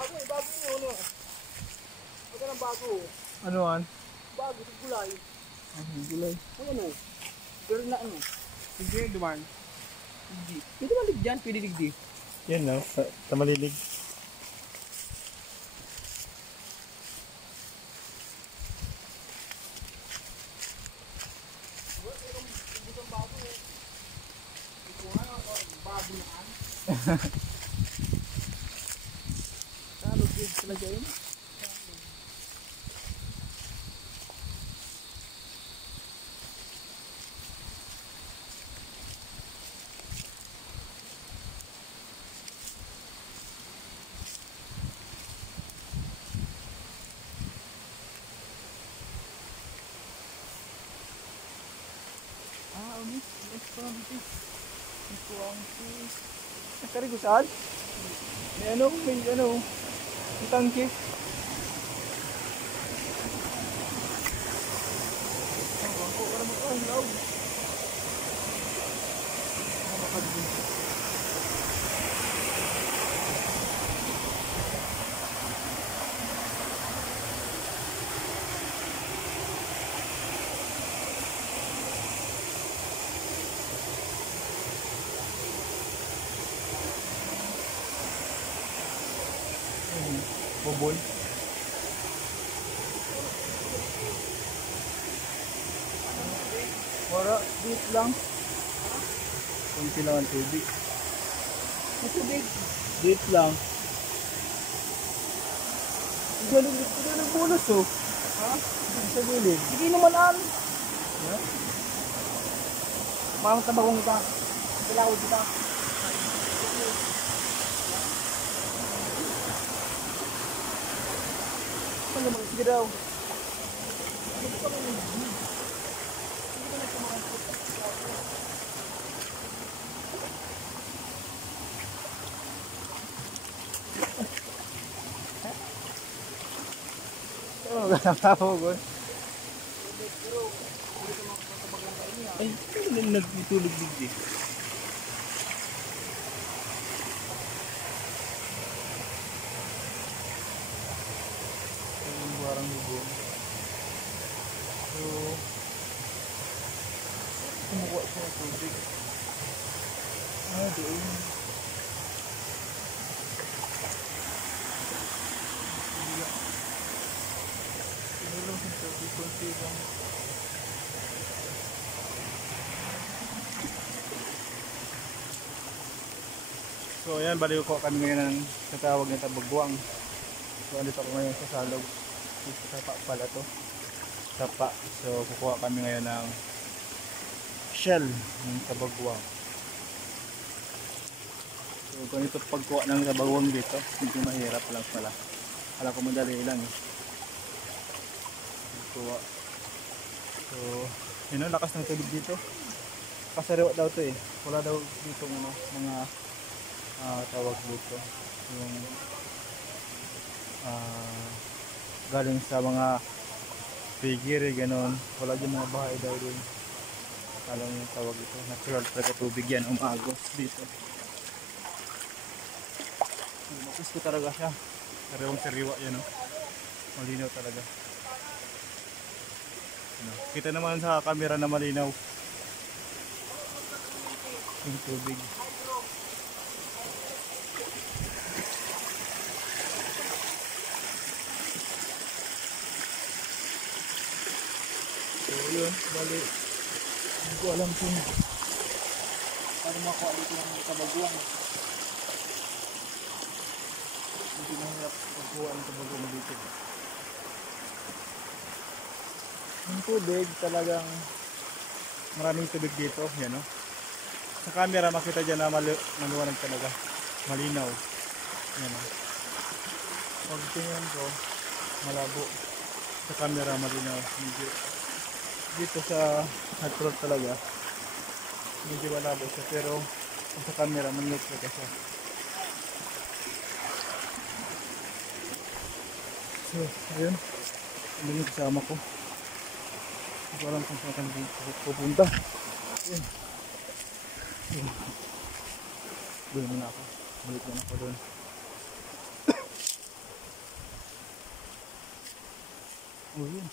Bago yun, ano? Bago ng bago. Ano an? Bago, gulay. Gulay. Ano? Pero na ano? Hindi, duman. Hindi. Pwede malig dyan, pwede ligdi. Yan no, tamalilig. Salog din talaga yun. Unis. Next pa naman ito. Ito ang sis. Nakarigusan? May ano, may tangke. Ako, para mag-alaw. Bobol. Wala, dito lang. Kunti lang ang tubig. Matubig. Dito lang. Galing nagbulos oh. Ha? Sa gilid. Hindi naman an. Yeah. Parang tabakong kita. Kailangan kita. Ano naman? Sige daw. Oh, ganang ako. Ay, nagtulog digdi. Ang barang bubong. So, kumukuha siya ng tubig. Doon. Ano lang sa tubig, konti lang. So ayan, baliw ko kami ngayon ng natawag na tabagwang. So andito ako ngayon sa salog. Sa sapa pala to. Sapa. So kukuha kami ngayon ng shell ng tabagwang. So ganito pagkuha ng tabagwang dito. Hindi mahirap lang pala. Alam ko madali lang eh. Kuha. So yun ang lakas ng tubig dito. Kasariwa daw to eh. Wala daw dito mga tawag dito yung galing sa mga pigiri ganon, wala dyan mga bahay daw dun. Alam yung tawag ito, natural talaga tubig yan, umagos dito. Lumakis ko talaga siya, sariwang sariwa yan o, malinaw talaga. Kita naman sa camera na malinaw yung tubig. So yun, bali hindi ko alam kung paano makuha dito ng tabagwang. Hindi mahirap magkuha ng tabagwang dito. Yung tubig talagang maraming tubig dito, yan o. Sa camera makita dyan na maluwanag talaga, malinaw. Yan o. Pag tingnan ko, malabo. Sa camera malinaw, medyo dito sa natural talaga medyo malabo siya, pero sa camera manlit talaga siya. So ayun, ano yung kasama ko, hindi ko alam kung saan kami pupunta. Ayun, doon muna ako, balik na ako doon. Oh, yun.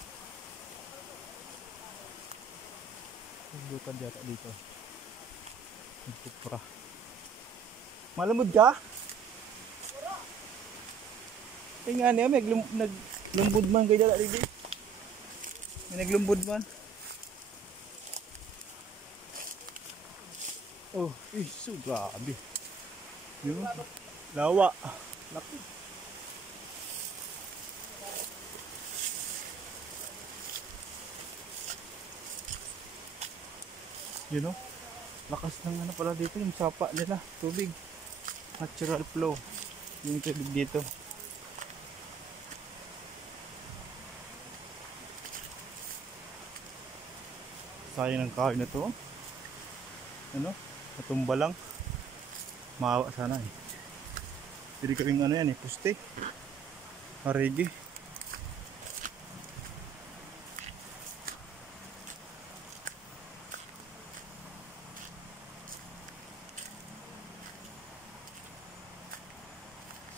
Bukad yata dito. Nagpupura. Malamod ka? Kaya nga niya, may naglumbod man kayo dala dito. May naglumbod man. Oh, so grabe. Yun. Lawa. Laki. You know, lakas ng ano pala dito, yung sapa nila, tubig. Natural flow. Yung tubig dito. Sayang ng kahoy na to. Ano? Natumba lang. Maawa sana eh. Hindi kaming ano yan eh, puste. Harigi.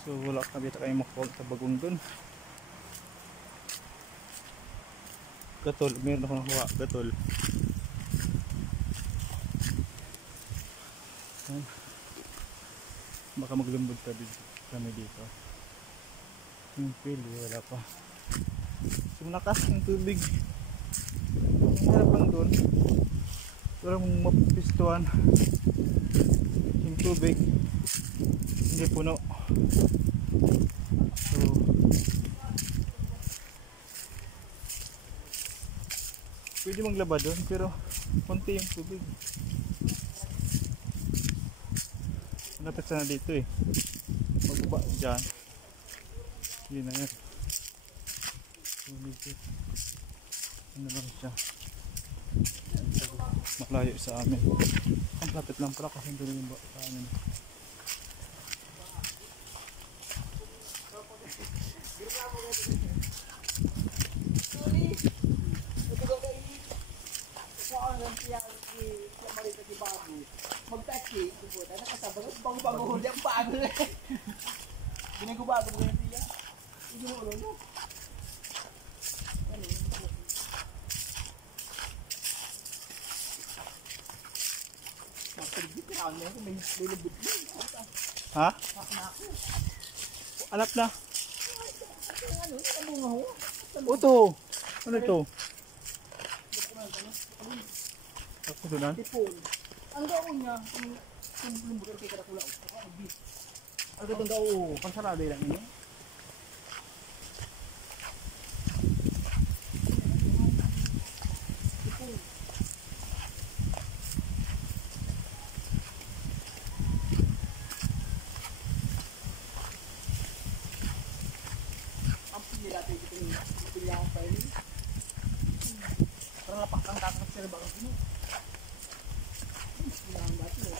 So wala kabita kayong makuha sa bagong dun. Gatol, meron ako nakuha, gatol. Baka maglumbod kami dito. Yung pili, wala pa. So nakas yung tubig. Ang harap lang dun. Walang mapistuan. Yung tubig hindi puno. So pwede maglaba doon pero konti yung tubig. Malapit sana dito eh. Magbaba dyan. Yun na yan. So dito ano lang siya, malayo sa amin. Ang lapit lang pala kasi doon yung sa amin. Magtaki, bubuta na kasabang bago-bago huli ang bago eh. Binagubago mo ganyan siya. Hindi mo ulo mo. Ano yun? Mapaligit na ako na may lubot mo. Ha? Alap na. Ano? Ano nga ho? O to. Ano ito? Ako doon. Tipon. Ang gawin niya, kung lumbutan kay karakula, ang gawin daw, pansarado lang niya. Ang pili natin dito yung pilyang pili. Parang napakang kakak sila bakang sino. Pilyang dati o.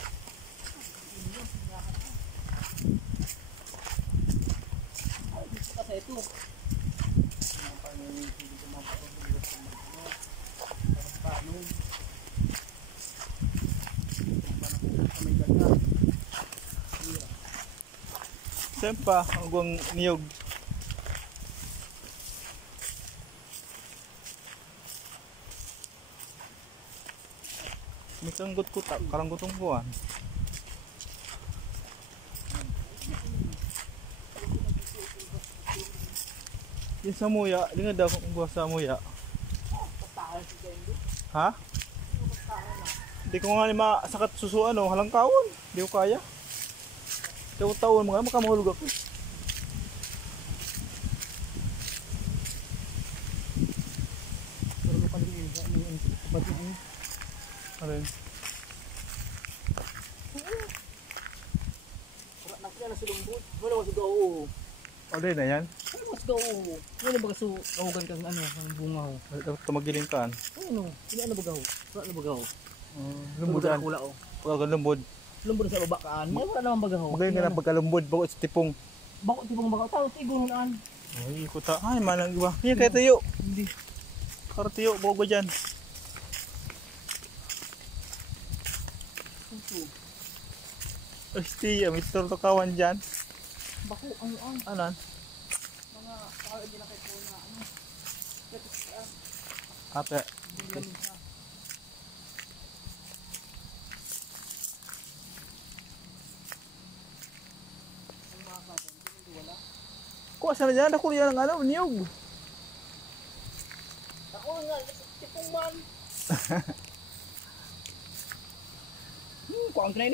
Ay, gusto kasi ito. Sempa, hanggang niyog. May kanggot ko, karanggotong buwan. Yung sa muya, di nga daw kung buwas sa muya. Ha? Hindi ko nga masakat susuan o halang kaon. Hindi ko kaya. Taon mga makamahulog ako. Pero ko pa rin yung bato niya. Ano yun? Nakita na silumbot. Wala ko sigaw. Ano yun na yan? Wala ko sigaw. Wala ba kaso kahugan kang ano, ang bunga ho. Dapat tumagiling ka. Ano? Ano ba gaw? Wala ba gaw? Lumbudan. Kula o. Pagka lumbod. Lumbod sa babakaan. May wala naman ba gaw? Magaling ka na pagkalumbod. Bakit sa tipong. Bakit tipong baka tao tigunan. Ay, ikot ta. Ay, manang iba. Hindi kaya tayo. Hindi. Karo tayo. Bago ba dyan? Ay, tiya. May tortokawan dyan. Bako, ano? Anan? Mga tao hindi na kayo na ano. Ate. Kuha sana dyan, ako yan ang ano, niyog. Ako nga, tipong man. Kuha ang